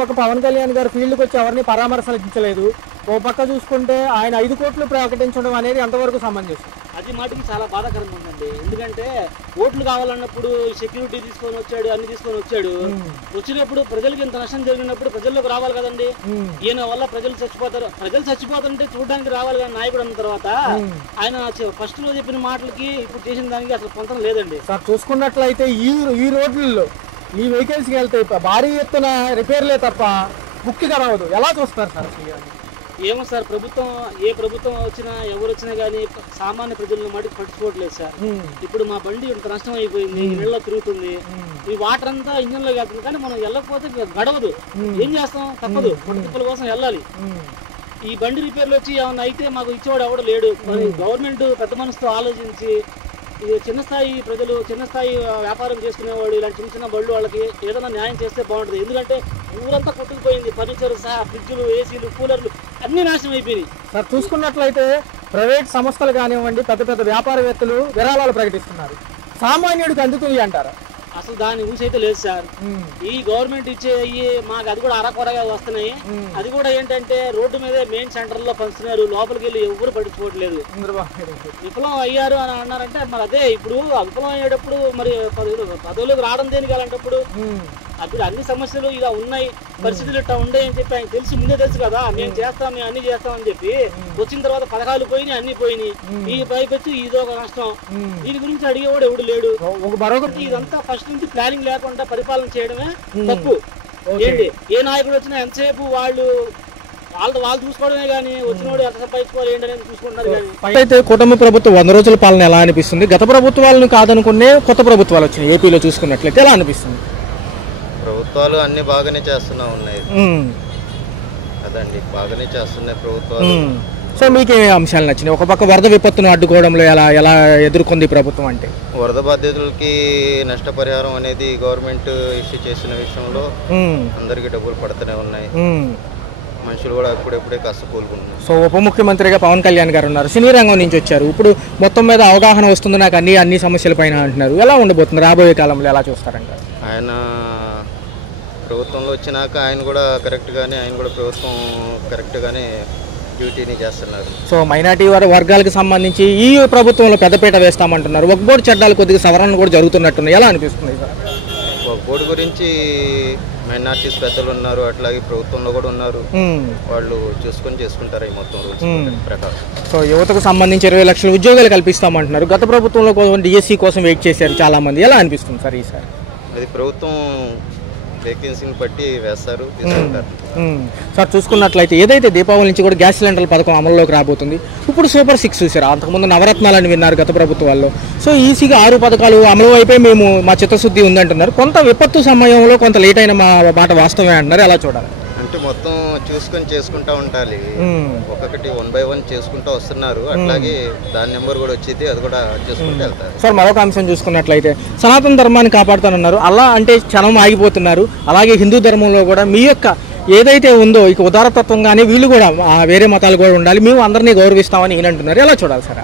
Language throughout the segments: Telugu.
పక్క పవన్ కళ్యాణ్ గారు ఫీల్డ్కి వచ్చి ఎవరిని పరామర్శించలేదు. ఓ పక్క చూసుకుంటే ఆయన 5 కోట్లు ప్రకటించడం అనేది ఎంతవరకు సమంజసం? అది మాటకి చాలా బాధాకరంగా ఉందండి. ఎందుకంటే ఓట్లు కావాలన్నప్పుడు సెక్యూరిటీ తీసుకొని వచ్చాడు, అన్ని తీసుకొని వచ్చాడు. వచ్చినప్పుడు ప్రజలకు ఇంత నష్టం జరిగినప్పుడు ప్రజల్లోకి రావాలి కదండి. ఈయన వల్ల ప్రజలు చచ్చిపోతుంటే చూడడానికి రావాలి కానీ నాయకుడు అన్న తర్వాత ఆయన ఫస్ట్ లో చెప్పిన మాటలకి ఇప్పుడు చేసిన దానికి అసలు పొంతం లేదండి. సార్ చూసుకున్నట్లయితే ఈ రోడ్లలో ఈ వెహికల్స్కి వెళ్తే భారీ ఎత్తున రిపేర్లే తప్ప ముఖ్యంగా రావదు. ఎలా చూస్తారు సార్? ఏమో సార్, ఏ ప్రభుత్వం వచ్చినా ఎవరు వచ్చినా కానీ సామాన్య ప్రజలను మటుకు పట్టించుకోవట్లేదు సార్. ఇప్పుడు మా బండి ఇంత నష్టం అయిపోయింది, నీళ్ళలో తిరుగుతుంది, ఈ వాటర్ అంతా ఇంజన్ లో వెళ్తుంది, కానీ మనం వెళ్ళకపోతే గడవదు. ఏం చేస్తాం, తప్పదు, పట్టుకుల కోసం వెళ్ళాలి. ఈ బండి రిపేర్లు వచ్చి ఏమన్నా అయితే మాకు ఇచ్చేవాడు ఎవడు లేడు. మరి గవర్నమెంట్ పెద్ద మనసుతో ఆలోచించి చిన్న స్థాయి ప్రజలు, చిన్న స్థాయి వ్యాపారం చేసుకునేవాడు, ఇలాంటి చిన్న చిన్న బళ్ళు వాళ్ళకి ఏదైనా న్యాయం చేస్తే బాగుంటుంది. ఎందుకంటే ఊరంతా కొట్టుకుపోయింది, ఫర్నిచర్ సహా, ఫ్రిడ్జ్లు, ఏసీలు, కూలర్లు అన్ని నాశనం అయిపోయినాయి. సార్ చూసుకున్నట్లయితే ప్రైవేట్ సంస్థలు కానివ్వండి, పెద్ద పెద్ద వ్యాపారవేత్తలు విరాళాలు ప్రకటిస్తున్నారు. సామాన్యుడికి అందుతుంది అంటారా? అసలు దాని యూస్ అయితే లేదు సార్. ఈ గవర్నమెంట్ ఇచ్చే మాకు అది కూడా అరకొరగా వస్తున్నాయి. అది కూడా ఏంటంటే రోడ్డు మీదే మెయిన్ సెంటర్ లో పంచుతున్నారు, లోపలికి వెళ్ళి ఎవరు పట్టించుకోవట్లేదు. విఫలం అయ్యారు అని అన్నారంటే మరి అదే ఇప్పుడు విఫలం అయ్యేటప్పుడు మరి పదవులకు రావడం దేనికి అలాంటప్పుడు అప్పుడు అన్ని సమస్యలు ఇలా ఉన్నాయి, పరిస్థితులు ఇట్లా ఉండే అని చెప్పి ఆయన ముందే తెలుసు కదా. మేము అన్ని చేస్తామని చెప్పి వచ్చిన తర్వాత పథకాలు పోయినాయి, అన్ని పోయినాయి. ఈ పైపెచ్చు ఇదో ఒక నష్టం. దీని గురించి అడిగేవాడు ఎవడు లేడు. మరొకటి ఇదంతా ఫస్ట్ నుంచి ప్లానింగ్ లేకుండా పరిపాలన చేయడమే తప్పు. ఏంటి ఏ నాయకుడు వచ్చినా ఎంతసేపు వాళ్ళు చూసుకోవడమే కానీ వచ్చినోడు ఎంత సంపాదించుకోవాలి ఏంటనేది చూసుకుంటున్నారు. కానీ అయితే కూటమి ప్రభుత్వం 100 రోజుల పాలన ఎలా అనిపిస్తుంది? గత ప్రభుత్వాలను కాదనుకునే కొత్త ప్రభుత్వాలు వచ్చినాయి ఏపీలో చూసుకున్నట్లయితే ఎలా అనిపిస్తుంది? ప్రభుత్వాలు అన్ని బాగానే చేస్తున్నా ఉన్నాయి కదండి, బాగానే చేస్తున్నాయి ప్రభుత్వాలు. సో మీకు ఏ అంశాలు నచ్చినాయి? ఒక పక్క వరద విపత్తును అడ్డుకోవడంలో ఎలా ఎదుర్కొంది ప్రభుత్వం? అంటే వరద బాధితులకి నష్టపరిహారం అనేది గవర్నమెంట్ ఇష్యూ చేసిన విషయంలో అందరికి డబ్బులు పడుతూనే ఉన్నాయి. మనుషులు కూడా ఎప్పుడెప్పుడే కాస్త కోలుకుంటున్నారు. సో ఉప ముఖ్యమంత్రిగా పవన్ కళ్యాణ్ గారు ఉన్నారు, సినీ రంగం నుంచి వచ్చారు. ఇప్పుడు మొత్తం మీద అవగాహన వస్తుంది నాకు అన్ని సమస్యల పైన అంటున్నారు. ఎలా ఉండబోతుంది రాబోయే కాలంలో, ఎలా చూస్తారంటారు? ఆయన ప్రభుత్వంలో వచ్చినాక ఆయన కూడా ప్రభుత్వం కరెక్ట్గానే డ్యూటీని చేస్తున్నారు. సో మైనార్టీ వర్గాలకు సంబంధించి ఈ ప్రభుత్వంలో పెద్దపీట వేస్తామంటున్నారు. ఒక బోర్డు చట్టాలు కొద్దిగా సవరణ కూడా జరుగుతున్నట్టున్నాయి. ఎలా అనిపిస్తుంది సార్? ఒక బోర్డు గురించి మైనార్టీస్ పెద్దలు ఉన్నారు, అట్లాగే ప్రభుత్వంలో కూడా ఉన్నారు, వాళ్ళు చేసుకుంటారు ఈ మొత్తం రూల్స్ ప్రకారం. సో యువతకు సంబంధించి 20 లక్షల ఉద్యోగాలు కల్పిస్తామంటున్నారు. గత ప్రభుత్వంలో డిఎస్సి కోసం వెయిట్ చేశారు చాలా మంది. ఎలా అనిపిస్తుంది సార్ ఈసారి? అది ప్రభుత్వం వేకెన్సీని బట్టి వేస్తారు. సార్ చూసుకున్నట్లయితే ఏదైతే దీపావళి నుంచి కూడా గ్యాస్ సిలిండర్ల పథకం అమల్లోకి రాబోతుంది. ఇప్పుడు సూపర్ 6 చూసారు, అంతకుముందు నవరత్నాలని విన్నారు గత ప్రభుత్వాల్లో. సో ఈసీగా 6 పథకాలు అమలు అయిపోయి మేము మా చిత్తశుద్ధి ఉందంటున్నారు. కొంత విపత్తు సమయంలో కొంత లేట్ అయిన మా మాట వాస్తవమే అంటున్నారు. ఎలా చూడాలి? అంటే మొత్తం చూసుకొని చేసుకుంటా ఉండాలి, ఒక్కొక్కటి 1 by 1 చేసుకుంటూ వస్తున్నారు. అట్లాగే దాని నెంబర్ కూడా వచ్చింది, అది కూడా చేసుకుంటూ వెళ్తారు. సార్ మరొక అంశం చూసుకున్నట్లయితే సనాతన ధర్మాన్ని కాపాడుతానన్నారు, అలా అంటే క్షణం ఆగిపోతున్నారు. అలాగే హిందూ ధర్మంలో కూడా మీ యొక్క ఏదైతే ఉందో ఇక ఉదారతత్వం కానీ వీళ్ళు కూడా వేరే మతాలు కూడా ఉండాలి, మేము అందరినీ గౌరవిస్తామని ఈయన అంటున్నారు. ఎలా చూడాలి సార్?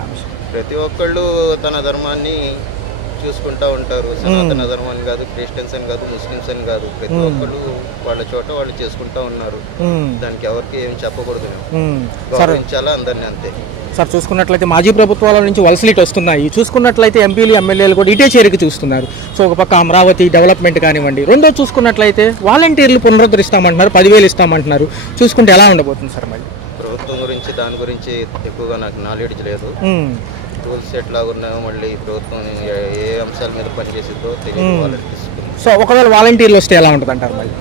ప్రతి ఒక్కళ్ళు తన ధర్మాన్ని చూసుకుంటూ ఉంటారు. సనాతన ధర్మం అని కాదు, క్రిస్టియన్స్ అని కాదు, ముస్లిమ్స్ అని కాదు, ప్రతి ఒక్కళ్ళు వాళ్ళ చోట వాళ్ళు చేసుకుంటూ ఉన్నారు. దానికి ఎవరికి ఏం చెప్పకూడదు, గౌరవించాలా అందరినీ, అంతే. సార్ చూసుకున్నట్లయితే మాజీ ప్రభుత్వాల నుంచి వలసలీట్ వస్తున్నాయి. చూసుకున్నట్లయితే ఎంపీలు ఎమ్మెల్యేలు కూడా ఇటే చేరిక చూస్తున్నారు. సో ఒక పక్క అమరావతి డెవలప్మెంట్ కానివ్వండి, రెండో చూసుకున్నట్లయితే వాలంటీర్లు పునరుద్ధరిస్తామంటున్నారు, 10,000 ఇస్తామంటున్నారు. చూసుకుంటే ఎలా ఉండబోతుంది సార్? మళ్ళీ ప్రభుత్వం గురించి దాని గురించి ఎక్కువగా నాకు నాలెడ్జ్ లేదు. రూల్స్ ఎట్లా ఉన్నాయో, మళ్ళీ ప్రభుత్వం ఏ అంశాల మీద పనిచేసిందో తెలియదు. సో ఒకవేళ వాలంటీర్లు వస్తే ఎలా ఉంటుంది అంటారు? మళ్ళీ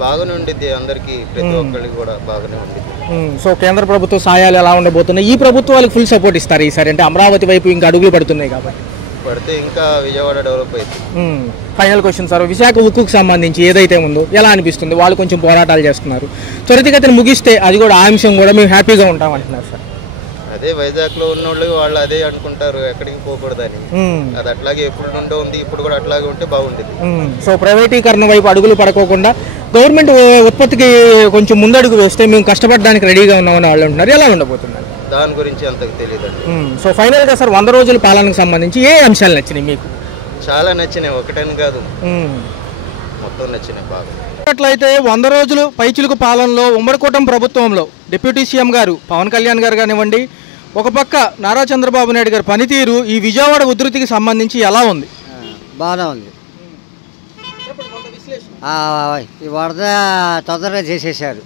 బాగానే ఉండిద్ది, అందరికి ప్రతి ఒక్కరికి కూడా బాగానే ఉండిద్ది. సో కేంద్ర ప్రభుత్వ సాయాలు ఎలా ఉండబోతున్నాయి? ఈ ప్రభుత్వాలకు ఫుల్ సపోర్ట్ ఇస్తారు ఈసారి? అంటే అమరావతి వైపు ఇంకా అడుగులు పడుతున్నాయి కాబట్టి పడితే ఇంకా విజయవాడ డెవలప్ అవుతుంది. ఫైనల్ క్వశ్చన్ సార్, విశాఖ ఉక్కుకు సంబంధించి ఏదైతే ఉందో ఎలా అనిపిస్తుంది? వాళ్ళు కొంచెం పోరాటాలు చేస్తున్నారు, త్వరితగతిని ముగిస్తే అది కూడా ఆ అంశం కూడా మేము హ్యాపీగా ఉంటాం అంటున్నారు సార్. అదే వైజాగ్ లో ఉన్న వాళ్ళు అదే అనుకుంటారు, ఎక్కడికి పోకూడదని. అది అట్లాగే ఎప్పుడు నుండో ఉంది, ఇప్పుడు కూడా అట్లాగే ఉంటే బాగుండేది. సో ప్రైవేటీకరణ వైపు అడుగులు పడకోకుండా గవర్నమెంట్ ఉత్పత్తికి కొంచెం ముందడుగు వేస్తే మేము కష్టపడడానికి రెడీగా ఉన్నామని వాళ్ళు అంటున్నారు. ఎలా ఉండబోతున్నారు? దాని గురించి అంతకు తెలియదండి. సో ఫైనల్ గా సార్ 100 రోజుల పాలనకు సంబంధించి ఏ అంశాలు నచ్చినాయి మీకు? చాలా నచ్చినాయి, ఒకటని కాదు, మొత్తం నచ్చినాయి బాగా. అట్లయితే 100 రోజులు పైచిలుకు పాలనలో ఉమ్మడి కూటమి ప్రభుత్వంలో డిప్యూటీ సీఎం గారు పవన్ కళ్యాణ్ గారు కానివ్వండి, ఒక పక్క నారా చంద్రబాబు నాయుడు గారి పనితీరు ఈ విజయవాడ ఉధృతికి సంబంధించి ఎలా ఉంది? బాగానే ఉంది. ఈ వరద తొందరగా చేసేసారు.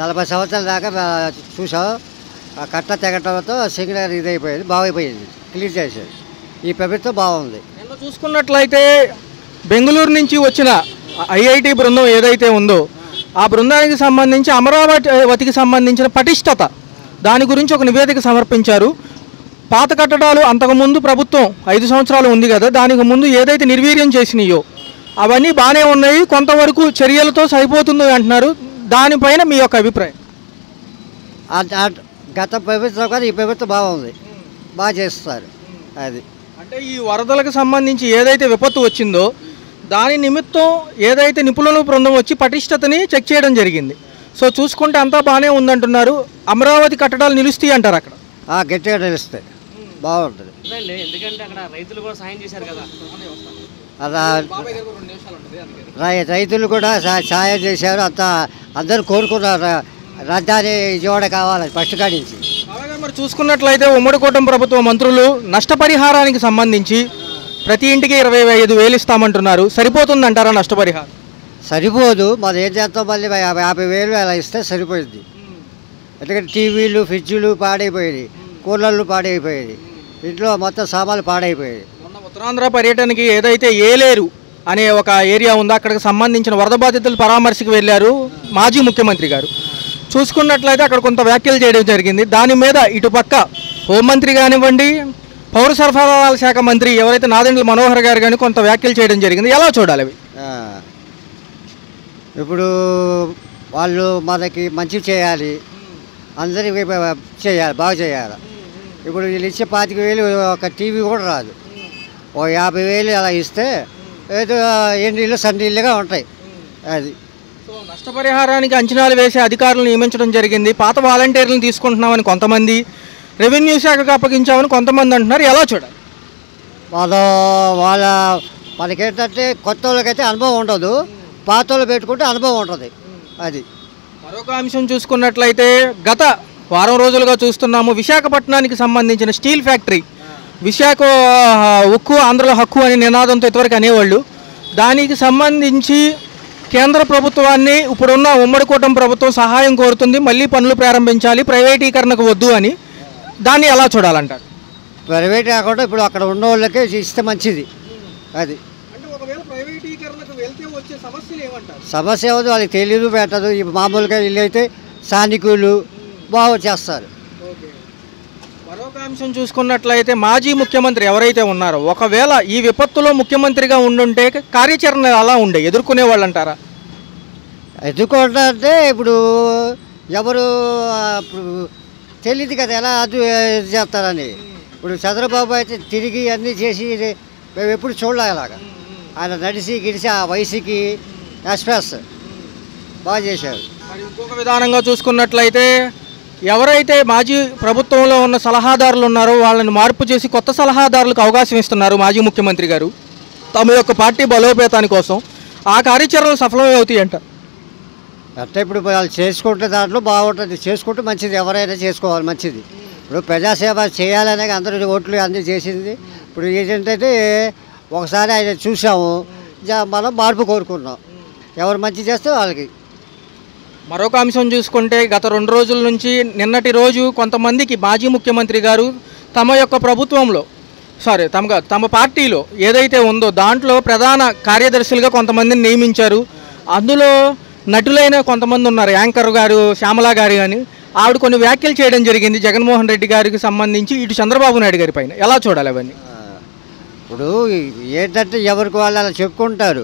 40 సంవత్సరాల దాకా చూసాం. కట్ట తెగటంతో సిగ్నల్ ఇదైపోయింది, బాగైపోయింది, క్లియర్ చేశారు. ఈ ప్రభుత్వం బాగుంది. నిన్న చూసుకున్నట్లయితే బెంగళూరు నుంచి వచ్చిన ఐఐటి బృందం ఏదైతే ఉందో ఆ బృందానికి సంబంధించి అమరావతికి సంబంధించిన పటిష్టత దాని గురించి ఒక నివేదిక సమర్పించారు. పాత కట్టడాలు అంతకుముందు ప్రభుత్వం 5 సంవత్సరాలు ఉంది కదా, దానికి ముందు ఏదైతే నిర్వీర్యం చేసినాయో అవన్నీ బాగానే ఉన్నాయి, కొంతవరకు చర్యలతో సరిపోతుంది అంటున్నారు. దానిపైన మీ యొక్క అభిప్రాయం? గత ప్రభుత్వం కానీ ఈ ప్రభుత్వం బాగుంది, బాగా చేస్తారు. అది అంటే ఈ వరదలకు సంబంధించి ఏదైతే విపత్తు వచ్చిందో దాని నిమిత్తం ఏదైతే నిపుణుల బృందం వచ్చి పటిష్టతని చెక్ చేయడం జరిగింది. సో చూసుకుంటే అంతా బాగానే ఉందంటున్నారు. అమరావతి కట్టడాలు నిలుస్తాయి అంటారు అక్కడ? గట్టిగా నిలుస్తాయి, బాగుంటుంది. ఎందుకంటే అక్కడ రైతులు కూడా సాయం చేశారు కదా, రైతులు కూడా సాయం చేశారు. అందరూ కోరుకున్నారు రాజధాని విజయవాడ కావాలని ఫస్ట్ కాడి నుంచి. అలాగే మరి చూసుకున్నట్లయితే ఉమ్మడి కూటమి ప్రభుత్వ మంత్రులు నష్టపరిహారానికి సంబంధించి ప్రతి ఇంటికి 25,000 ఇస్తామంటున్నారు. సరిపోతుందంటారా నష్టపరిహారం? సరిపోదు, మరి ఏం చేస్తాం, మళ్ళీ 50,000 అలా ఇస్తే సరిపోయింది. ఎందుకంటే టీవీలు, ఫ్రిడ్జ్లు పాడైపోయాయి, కూలర్లు పాడైపోయాయి, ఇంట్లో మొత్తం సామాన్లు పాడైపోయాయి. మొన్న ఉత్తరాంధ్ర పర్యటనకి ఏదైతే ఏలేరు అనే ఒక ఏరియా ఉందో అక్కడికి సంబంధించిన వరద బాధితులు పరామర్శకు వెళ్ళారు మాజీ ముఖ్యమంత్రి గారు. చూసుకున్నట్లయితే అక్కడ కొంత వ్యాఖ్యలు చేయడం జరిగింది. దాని మీద ఇటుపక్క హోంమంత్రి కానివ్వండి, పౌర సరఫరాల శాఖ మంత్రి ఎవరైతే నాదెండ్ల మనోహర్ గారు కానీ కొంత వ్యాఖ్యలు చేయడం జరిగింది. ఎలా చూడాలి అవి? ఇప్పుడు వాళ్ళు మనకి మంచి చేయాలి, అందరికి చేయాలి, బాగా చేయాలి. ఇప్పుడు వీళ్ళు ఇచ్చే 25,000 ఒక టీవీ కూడా రాదు. ఓ 50,000 అలా ఇస్తే ఏదో ఎండిళ్ళు సన్నీళ్ళుగా ఉంటాయి. అది సో నష్టపరిహారానికి అంచనాలు వేసే అధికారులను నియమించడం జరిగింది. పాత వాలంటీర్లను తీసుకుంటున్నామని కొంతమంది, రెవెన్యూ శాఖకు అప్పగించామని కొంతమంది అంటున్నారు. ఎలా చూడాలి? మనకేంటంటే కొత్త వాళ్ళకైతే అనుభవం ఉండదు, పాత వాళ్ళు పెట్టుకుంటే అనుభవం ఉంటుంది. అది మరొక అంశం చూసుకున్నట్లయితే గత వారం రోజులుగా చూస్తున్నాము విశాఖపట్నానికి సంబంధించిన స్టీల్ ఫ్యాక్టరీ, విశాఖ ఉక్కు ఆంధ్రుల హక్కు అనే నినాదంతో ఇంతవరకు అనేవాళ్ళు. దానికి సంబంధించి కేంద్ర ప్రభుత్వాన్ని ఇప్పుడున్న ఉమ్మడి కూటమి ప్రభుత్వం సహాయం కోరుతుంది, మళ్ళీ పనులు ప్రారంభించాలి, ప్రైవేటీకరణకు వద్దు అని. దాన్ని ఎలా చూడాలంటారు? ప్రైవేట్ కాకుండా ఇప్పుడు అక్కడ ఉన్న వాళ్ళకే ఇస్తే మంచిది. అది అంటే ఒకవేళ ప్రైవేటీకరణకు వెళ్తే వచ్చే సమస్యలు ఏమంటారు? సమస్య ఏమో వాళ్ళకి తెలియదు, పెట్టదు. ఈ మామూలుగా ఇల్లు అయితే స్థానికులు బాగా చేస్తారు. మరొక అంశం చూసుకున్నట్లయితే మాజీ ముఖ్యమంత్రి ఎవరైతే ఉన్నారో ఒకవేళ ఈ విపత్తులో ముఖ్యమంత్రిగా ఉండుంటే కార్యాచరణ అలా ఉండే ఎదుర్కొనే వాళ్ళు అంటారా? ఎదుర్కొంటే ఇప్పుడు ఎవరు తెలియదు కదా ఎలా అది చేస్తారని. ఇప్పుడు చంద్రబాబు అయితే తిరిగి అన్నీ చేసి మేము ఎప్పుడు చూడలే అలాగా. ఆయన నడిచి గిడిచి ఆ వయసుకి ఎక్స్ప్రెస్ బాగా చేశారు. మరి ఇంకొక విధానంగా చూసుకున్నట్లయితే ఎవరైతే మాజీ ప్రభుత్వంలో ఉన్న సలహాదారులు ఉన్నారో వాళ్ళని మార్పు చేసి కొత్త సలహాదారులకు అవకాశం ఇస్తున్నారు మాజీ ముఖ్యమంత్రి గారు తమ యొక్క పార్టీ బలోపేతాని కోసం. ఆ కార్యాచరణలు సఫలమే అవుతాయి అంట. అంటే ఇప్పుడు వాళ్ళు చేసుకుంటే దాంట్లో బాగుంటుంది, చేసుకుంటే మంచిది, ఎవరైనా చేసుకోవాలి మంచిది. ఇప్పుడు ప్రజాసేవ చేయాలనే అందరూ ఓట్లు అన్నీ చేసింది. ఇప్పుడు ఏంటంటే ఒకసారి ఆయన చూసాము, మనం మార్పు కోరుకున్నాం, ఎవరు మంచి చేస్తే వాళ్ళకి. మరొక అంశం చూసుకుంటే గత 2 రోజుల నుంచి నిన్నటి రోజు కొంతమందికి మాజీ ముఖ్యమంత్రి గారు తమ యొక్క ప్రభుత్వంలో తమ పార్టీలో ఏదైతే ఉందో దాంట్లో ప్రధాన కార్యదర్శులుగా కొంతమందిని నియమించారు. అందులో నటులైన కొంతమంది ఉన్నారు, యాంకర్ గారు శ్యామలా గారు కానీ. ఆవిడ కొన్ని వ్యాఖ్యలు చేయడం జరిగింది జగన్మోహన్ రెడ్డి గారికి సంబంధించి, ఇటు చంద్రబాబు నాయుడు గారి పైన. ఎలా చూడాలి అవన్నీ? ఇప్పుడు ఏంటంటే ఎవరికి వాళ్ళు అలా చెప్పుకుంటారు,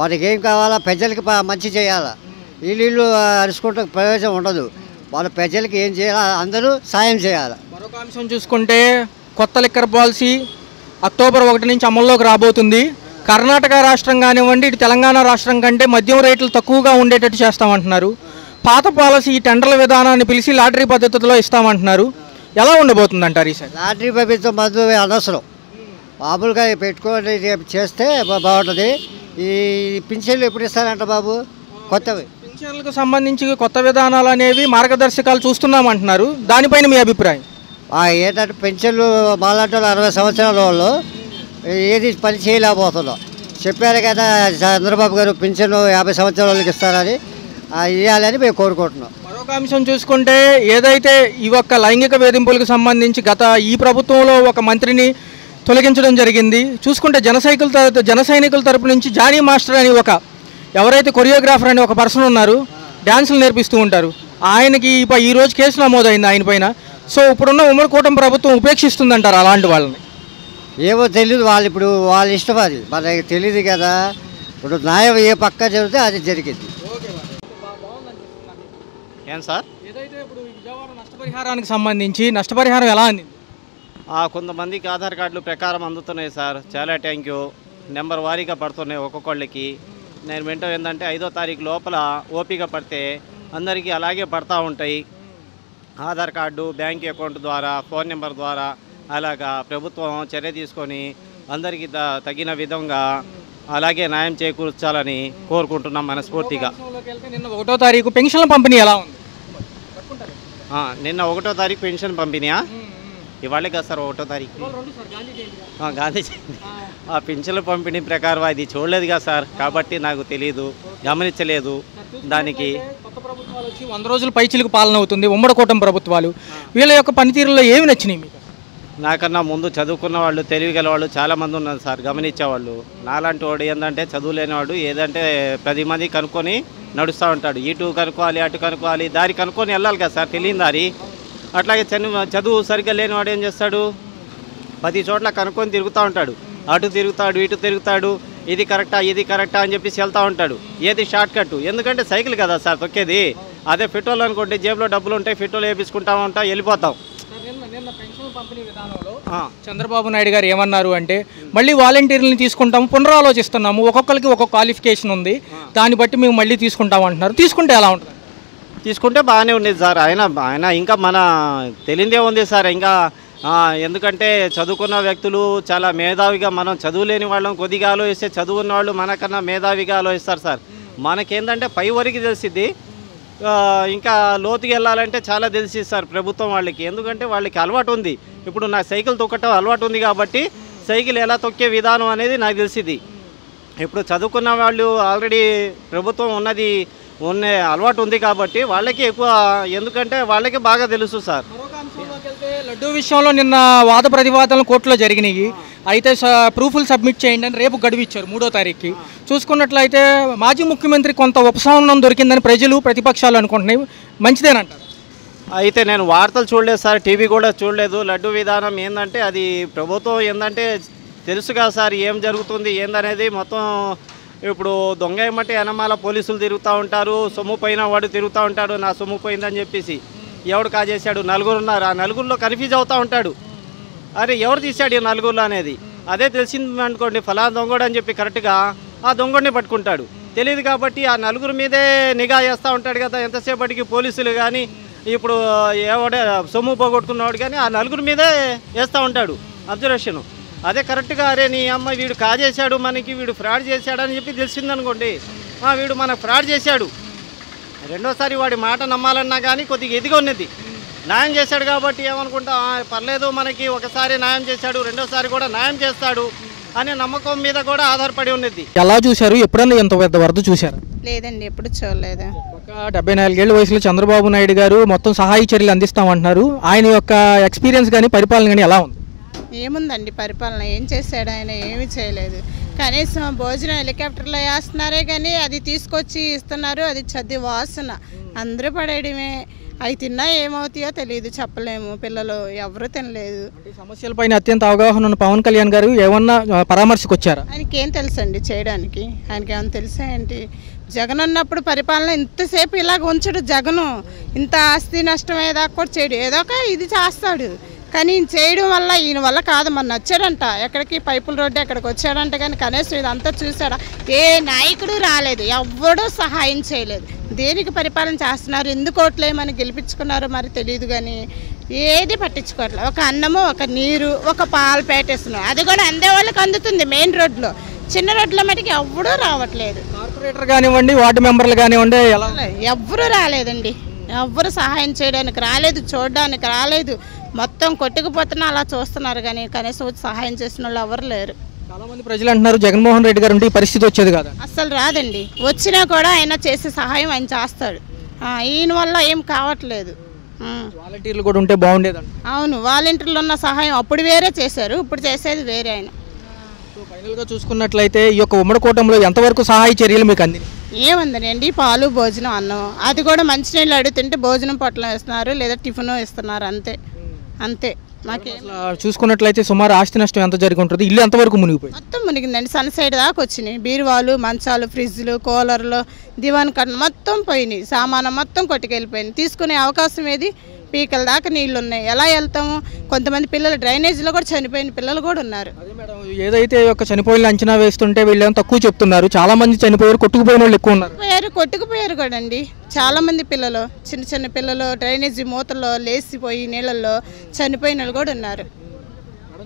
వాళ్ళకి ఏం కావాలా, ప్రజలకి మంచి చేయాలా. వీళ్ళు అరుచుకుంటే ప్రయోజనం ఉండదు. వాళ్ళ ప్రజలకి ఏం చేయాలి, అందరూ సాయం చేయాలి. మరొక అంశం చూసుకుంటే కొత్త లిక్కర్ పాలసీ అక్టోబర్ 1 నుంచి అమల్లోకి రాబోతుంది. కర్ణాటక రాష్ట్రం కానివ్వండి, ఇటు తెలంగాణ రాష్ట్రం కంటే మద్యం రేట్లు తక్కువగా ఉండేటట్టు చేస్తామంటున్నారు. పాత పాలసీ టెండర్ల విధానాన్ని పిలిచి లాటరీ పద్ధతిలో ఇస్తామంటున్నారు. ఎలా ఉండబోతుంది అంటారు ఈసారి? లాటరీ ప్రభుత్వం మందు అనవసరం, మామూలుగా పెట్టుకొని చేస్తే బాగుంటుంది. ఈ పింఛన్లు ఎప్పుడు ఇస్తారంట బాబు కొత్తవి? పింఛన్లకు సంబంధించి కొత్త విధానాలు అనేవి మార్గదర్శకాలు చూస్తున్నామంటున్నారు, దానిపైన మీ అభిప్రాయం? ఏంటంటే పెన్షన్లు మాలాంటి వాళ్ళు 60 సంవత్సరాల వాళ్ళు ఏది పని చేయలేకపోతున్నాం. చెప్పారు కదా చంద్రబాబు గారు పెన్షన్ 50 సంవత్సరాల వాళ్ళకి ఇస్తారని, ఇవ్వాలని మేము కోరుకుంటున్నాం. మరొక అంశం చూసుకుంటే ఏదైతే ఈ ఒక్క లైంగిక వేధింపులకు సంబంధించి గత ఈ ప్రభుత్వంలో ఒక మంత్రిని తొలగించడం జరిగింది. చూసుకుంటే జన సైనికుల తరపు నుంచి జానీ మాస్టర్ అని ఎవరైతే కొరియోగ్రాఫర్ అని ఒక పర్సన్ ఉన్నారు, డ్యాన్సులు నేర్పిస్తూ ఉంటారు, ఆయనకి ఈ రోజు కేసు నమోదైంది ఆయన పైన. సో ఇప్పుడున్న ఉమ్మడి కూటమి ప్రభుత్వం ఉపేక్షిస్తుందంటారు అలాంటి వాళ్ళని? ఏమో తెలియదు, వాళ్ళు ఇప్పుడు వాళ్ళ ఇష్టం, అది మనకి తెలియదు కదా. ఇప్పుడు న్యాయం ఏ పక్క జరిగితే అది జరిగింది. ఏం సార్? ఏదైతే ఇప్పుడు విజయవాడ నష్టపరిహారానికి సంబంధించి నష్టపరిహారం ఎలా అంది? కొంతమందికి ఆధార్ కార్డులు ప్రకారం అందుతున్నాయి సార్, చాలా థ్యాంక్ యూ. నెంబర్ వారీగా పడుతున్నాయి ఒక్కొక్కళ్ళకి. నేను వింటాం ఏంటంటే 5వ తారీఖు లోపల ఓపిక పడితే అందరికీ అలాగే పడతా ఉంటాయి. ఆధార్ కార్డు, బ్యాంక్ అకౌంట్ ద్వారా, ఫోన్ నెంబర్ ద్వారా అలాగా ప్రభుత్వం చర్య తీసుకొని అందరికీ తగిన విధంగా అలాగే న్యాయం చేకూర్చాలని కోరుకుంటున్నాం మనస్ఫూర్తిగా. నిన్న 1వ తారీఖు పెన్షన్ల పంపిణీ ఎలా ఉంది? నిన్న 1వ తారీఖు పెన్షన్ పంపిణీయా? ఇవాళే కదా సార్ 1వ తారీఖు గాంధీ జయంతి. ఆ పెన్షన్ల పంపిణీ ప్రకారం అది చూడలేదు కదా సార్, కాబట్టి నాకు తెలియదు, గమనించలేదు. దానికి కొత్త ప్రభుత్వాలు వచ్చి 100 రోజులు పైచిలకు పాలన అవుతుంది, ఉమ్మడి కూటమి ప్రభుత్వాలు. వీళ్ళ యొక్క పనితీరులో ఏమి నచ్చినాయి మీకు? నాకన్నా ముందు చదువుకున్న వాళ్ళు, తెలివిగల వాళ్ళు చాలామంది ఉన్నారు సార్, గమనించేవాళ్ళు. నాలాంటి వాడు ఏంటంటే చదువు లేనివాడు ఏదంటే 10 మంది కనుక్కొని నడుస్తూ ఉంటాడు. ఇటు కనుక్కోవాలి, అటు కనుక్కోవాలి, దారి కనుక్కొని వెళ్ళాలి కదా సార్, తెలియని దారి. అట్లాగే చదువు సరిగ్గా లేనివాడు ఏం చేస్తాడు, 10 చోట్ల కనుక్కొని తిరుగుతూ ఉంటాడు. అటు తిరుగుతాడు, ఇటు తిరుగుతాడు, ఇది కరెక్టా ఇది కరెక్టా అని చెప్పేసి వెళ్తూ ఉంటాడు. ఏది షార్ట్ కట్, ఎందుకంటే సైకిల్ కదా సార్ తొక్కేది. అదే పెట్రోల్ అనుకుంటే జేబులో డబ్బులు ఉంటాయి, పెట్రోల్ వేపించుకుంటా ఉంటాం, వెళ్ళిపోతాం. చంద్రబాబు నాయుడు గారు ఏమన్నారు అంటే మళ్ళీ వాలంటీర్లను తీసుకుంటాము, పునరాలోచిస్తున్నాము, ఒక్కొక్కరికి ఒక్కొక్క క్వాలిఫికేషన్ ఉంది, దాన్ని బట్టి మేము మళ్ళీ తీసుకుంటాం అంటున్నారు. తీసుకుంటే ఎలా ఉంటుంది? తీసుకుంటే బాగానే ఉండేది సార్. ఆయన ఇంకా మన తెలియదే ఉంది సార్. ఇంకా ఎందుకంటే చదువుకున్న వ్యక్తులు చాలా మేధావిగా, మనం చదువులేని వాళ్ళం కొద్దిగా ఆలోచిస్తే చదువున్న వాళ్ళు మనకన్నా మేధావిగా ఆలోచిస్తారు సార్. మనకేంటంటే పై వరకు తెలిసిద్ది, ఇంకా లోతుకి వెళ్ళాలంటే చాలా తెలిసి సార్ ప్రభుత్వం వాళ్ళకి. ఎందుకంటే వాళ్ళకి అలవాటు ఉంది. ఇప్పుడు నాకు సైకిల్ తొక్కటం అలవాటు ఉంది కాబట్టి సైకిల్ ఎలా తొక్కే విధానం అనేది నాకు తెలిసింది. ఇప్పుడు చదువుకున్న వాళ్ళు ఆల్రెడీ ప్రభుత్వం ఉన్న అలవాటు ఉంది కాబట్టి వాళ్ళకి ఎక్కువ, ఎందుకంటే వాళ్ళకి బాగా తెలుసు సార్. లడ్డూ విషయంలో నిన్న వాద ప్రతివాదనలు కోర్టులో జరిగినాయి. అయితే ప్రూఫ్లు సబ్మిట్ చేయండి అని రేపు గడువు ఇచ్చారు 3వ తారీఖుకి. చూసుకున్నట్లయితే మాజీ ముఖ్యమంత్రి కొంత ఉపశమనం దొరికిందని ప్రజలు, ప్రతిపక్షాలు అనుకుంటున్నాయి, మంచిదేనంటారు? అయితే నేను వార్తలు చూడలేదు సార్, టీవీ కూడా చూడలేదు. లడ్డు విధానం ఏంటంటే అది ప్రభుత్వం ఏంటంటే తెలుసుగా సార్ ఏం జరుగుతుంది ఏందనేది మొత్తం. ఇప్పుడు దొంగ ఏమంటే వెనమాల పోలీసులు తిరుగుతూ ఉంటారు, సొమ్ము పోయిన వాడు తిరుగుతూ ఉంటాడు, నా సొమ్ము పోయిందని చెప్పేసి. ఎవడు కాజేశాడు, 4 ఉన్నారు, ఆ 4లో కన్ఫ్యూజ్ అవుతూ ఉంటాడు. అరే ఎవరు తీశాడు ఈ 4లో అనేది. అదే తెలిసింది అనుకోండి, ఫలా దొంగడు అని చెప్పి కరెక్ట్గా ఆ దొంగడిని పట్టుకుంటాడు. తెలియదు కాబట్టి ఆ 4 మీదే నిఘా చేస్తూ ఉంటాడు కదా ఎంతసేపటికి పోలీసులు. కానీ ఇప్పుడు ఎవడే సొమ్ము పోగొట్టుకున్నవాడు కానీ ఆ 4 మీదే వేస్తూ ఉంటాడు అబ్జర్వేషను. అదే కరెక్ట్గా అరే నీ అమ్మ వీడు కాజేశాడు, మనకి వీడు ఫ్రాడ్ చేశాడని చెప్పి తెలిసిందనుకోండి, వీడు మనకు ఫ్రాడ్ చేశాడు, రెండోసారి వాడి మాట నమ్మాలన్నా కానీ కొద్దిగా ఎదిగా ఉన్నది. న్యాయం చేశాడు కాబట్టి ఏమనుకుంటా, పర్లేదు మనకి ఒకసారి న్యాయం చేశాడు, రెండోసారి కూడా న్యాయం చేస్తాడు అనే నమ్మకం మీద కూడా ఆధారపడి ఉన్నది. ఎలా చూశారు? ఎప్పుడన్నా ఎంత పెద్ద వరద చూశారు? లేదండి, ఎప్పుడు చూడలేదు. 74 ఏళ్ల వయసులో చంద్రబాబు నాయుడు గారు మొత్తం సహాయ చర్యలు అందిస్తామంటున్నారు. ఆయన యొక్క ఎక్స్పీరియన్స్ కానీ పరిపాలన కానీ ఎలా ఉంది? ఏముందండి పరిపాలన, ఏం చేశాడు ఆయన? ఏమీ చేయలేదు. కనీసం భోజనం హెలికాప్టర్లో వేస్తున్నారే కానీ అది తీసుకొచ్చి ఇస్తున్నారు, అది చద్ది వాసన, అందరూ పడేయడమే. అవి తిన్నా ఏమవుతాయో తెలియదు, చెప్పలేము. పిల్లలు ఎవరు తినలేదు. సమస్యలపైన అత్యంత అవగాహన ఉన్న పవన్ కళ్యాణ్ గారు ఏమన్నా పరామర్శకు వచ్చారా? ఆయనకి ఏం తెలుసండి చేయడానికి? ఆయనకి ఏమైనా తెలుసా ఏంటి? జగన్ ఉన్నప్పుడు పరిపాలన ఇంతసేపు ఇలాగ ఉంచడు. జగను ఇంత ఆస్తి నష్టం ఏదాకా కూడా చేయడు, ఏదో ఒక ఇది చేస్తాడు. కానీ ఈయన చేయడం వల్ల, ఈయన వల్ల కాదు. మన వచ్చాడంట ఎక్కడికి, పైపుల రోడ్డు ఎక్కడికి వచ్చాడంట, కానీ కనీసం ఇదంతా చూసాడా? ఏ నాయకుడు రాలేదు, ఎవ్వడూ సహాయం చేయలేదు. దేనికి పరిపాలన చేస్తున్నారు? ఎందుకు ఓట్లేమని గెలిపించుకున్నారో మరి తెలియదు, కానీ ఏది పట్టించుకోవట్లేదు. ఒక అన్నము, ఒక నీరు, ఒక పాలు పెట్టేస్తున్నారు, అది కూడా అందే వాళ్ళకి అందుతుంది మెయిన్ రోడ్లో. చిన్న రోడ్ల మటుకు ఎవ్వడూ రావట్లేదు. కార్పొరేటర్ కానివ్వండి, వార్డు మెంబర్లు కానివ్వండి, ఎలా ఎవ్వరూ రాలేదండి. ఎవ్వరు సహాయం చేయడానికి రాలేదు, చూడడానికి రాలేదు. మొత్తం కొట్టుకుపోతున్నా అలా చూస్తున్నారు కానీ కనీసం వచ్చి సహాయం చేసిన వాళ్ళు ఎవరు లేరు. చాలా మంది ప్రజలు అంటున్నారు జగన్మోహన్ రెడ్డి గారు ఉంటే ఈ పరిస్థితి వచ్చేది కాదు. అస్సలు రాదండి. వచ్చినా కూడా ఆయన చేసే సహాయం ఆయన చేస్తాడు. ఈయన వల్ల ఏం కావట్లేదు. వాలంటీర్లు కూడా ఉంటే బాగుండేదండి. అవును, వాలంటీర్లు ఉన్న సహాయం అప్పుడు వేరే చేశారు, ఇప్పుడు చేసేది వేరే ఆయన. ఫైనల్గా చూసుకున్నట్లయితే ఈ యొక్క ఉమ్మడి కూటమిలో ఎంతవరకు సహాయ చర్యలు మీకు అందినాయి? ఏముందనండి, పాలు, భోజనం, అన్నం. అది కూడా మంచినీళ్ళు అడుగుతుంటే భోజనం పొట్లం ఇస్తున్నారు, లేదా టిఫిన్ ఇస్తున్నారు, అంతే అంతే. మాకేం చూసుకున్నట్లయితే సుమారు ఆస్తి నష్టం ఎంత జరిగి ఉంటుంది? ఇల్లు ఎంతవరకు మునిగిపోయి? మొత్తం మునిగిందండి. సన్ సైడ్ దాకా వచ్చినాయి. బీరువాలు, మంచాలు, ఫ్రిడ్జ్లు, కూలర్లు, దివాన్ కట్ట మొత్తం పోయినాయి. సామానం మొత్తం కొట్టుకెళ్ళిపోయింది. తీసుకునే అవకాశం ఏది? పీకల దాకా నీళ్లు ఉన్నాయి. ఎలా వెళ్తాము? కొంతమంది పిల్లలు డ్రైనేజీలో కూడా చనిపోయిన పిల్లలు కూడా ఉన్నారు. అదే మేడం, ఏదైతే ఒక చనిపోయిన అంచనా వేస్తుంటే వీళ్ళేమో తక్కువ చెప్తున్నారు. చాలా మంది చనిపోయారు, కొట్టుకుపోయిన వాళ్ళు ఎక్కువ ఉన్నారు. కొట్టుకుపోయారు కూడా అండి. చాలా మంది పిల్లలు, చిన్న చిన్న పిల్లలు డ్రైనేజీ మూతల్లో లేసిపోయి నీళ్ళల్లో చనిపోయిన వాళ్ళు కూడా ఉన్నారు.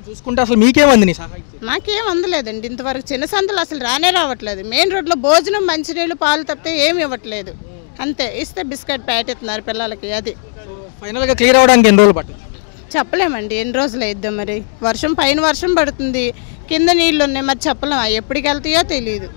చూసుకుంటే అసలు మీకేమంది సహాయం? మాకేం అందలేదండి ఇంతవరకు. చిన్న సందులు అసలు రానే రావట్లేదు. మెయిన్ రోడ్లో భోజనం, మంచినీళ్ళు, పాలు తప్పితే ఏమి ఇవ్వట్లేదు. అంతే, ఇస్తే బిస్కెట్ ప్యాకెట్ ఇస్తున్నారు పిల్లలకి. అది ఫైనల్గా క్లియర్ అవడానికి ఎన్ని రోజులు పట్టింది? చెప్పలేమండి ఎన్ని రోజులు అయిద్దాం. మరి వర్షం పైన వర్షం పడుతుంది, కింద నీళ్ళు ఉన్నాయి, మరి చెప్పలేం ఎప్పటికి వెళ్తాయో తెలియదు.